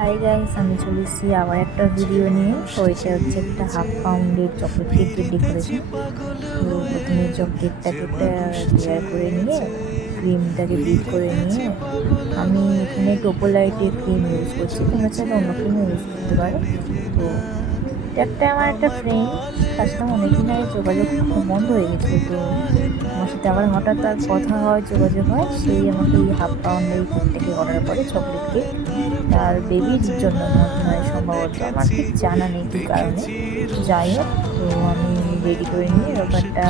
Hi guys, আমি চলে এসেছি আবার একটা ভিডিও নিয়ে। তো এটা হচ্ছে একটা হাফ পাউন্ডের চকলেট কেকের ডেকোরেশন। তো প্রথমে কেকটাকে লেয়ার করে নিয়ে ক্রিমটাকে বিট করে নিয়ে আমি এখানে টোপোলাইটের ক্রিম ইউজ করছি, তোমরা চাইলে অন্য ক্রিমও ইউজ করতে পারো। তো এটা আমার একটা ফ্রেন্ড, তার সাথে অনেকদিন আগে যোগাযোগ বন্ধ হয়ে গেছিলো। তো আমার সাথে আবার হঠাৎ আর কথা হয়, যোগাযোগ হয়, সেই আমাকে এই হাফ পাউন্ড এই কেকটাকে অর্ডার করে, চকলেট কেক। তার বেবির জন্য মনে হয় সম্ভবত, আমার ঠিক জানা নেই কী কারণে। যাই হোক, তো আমি রেডি করে নিয়ে ব্যাপারটা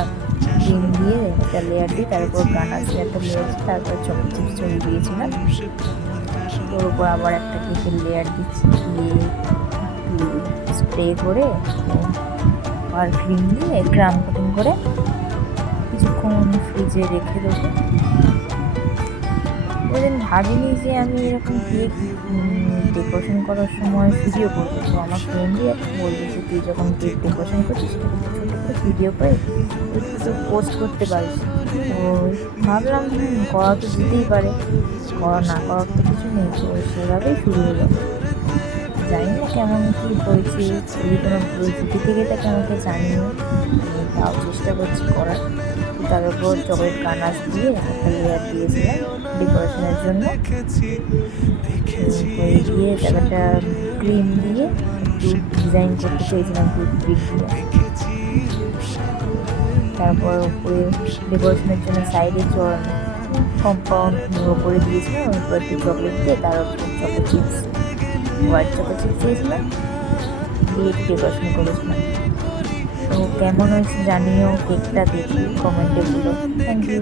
ক্রিম দিয়ে একটা লেয়ার দিই, তার উপর গানাশে একটা লেয়ার দিই, তারপর চকলেট চিপস ছড়িয়ে দিয়েছিলাম। তোর উপর আবার একটা কেকের লেয়ার দিচ্ছি, দিয়ে স্প্রে করে আর ক্রিম দিয়ে ক্রাম কোটিং করে কিছুক্ষণ ফ্রিজে রেখে দেবো। ওদিন ভাবিনি যে আমি এরকম কেক ডেকোরেশন করার সময় ভিডিও করবো। তো আমার ফ্রেন্ডই একটা বলবে যে তুই যখন কেক ডেকোরেশন করছিস সেটা ছোটো করে ভিডিও করে একটু পোস্ট করতে পারিস। তো ভাবলাম করা তো যেতেই পারে, করা না করার তো কিছু নেই। তো সেভাবেই শুরু হলো। জানি না কেমন কী হয়েছে, যদি কোনো ভুল ত্রুটি থেকে থাকে আমাকে জানিও, আমি তাও চেষ্টা করছি করার। তার উপর চকলেট গানাশ দিয়ে একটা লেয়ার দিয়েছিলাম ডেকোরেশনের জন্য, দিয়ে একটা ক্রিম দিয়ে দুধ ডিজাইন করতে চেয়েছিলাম, দুধ ব্রিক দিয়ে। তারপর উপরে ডেকোরেশনের জন্য সাইডে কম্পাউন্ড করে দিয়েছিলাম, উপর একটু চকলেট দিয়ে, তার উপর chocolate chips, white chocolate chips দিয়েছিলাম, দিয়ে একটু ডেকোরেশন করেছিলাম। তো কেমন হয়েছে জানিও, কেকটা দেখি কমেন্টে বলো। Thank you.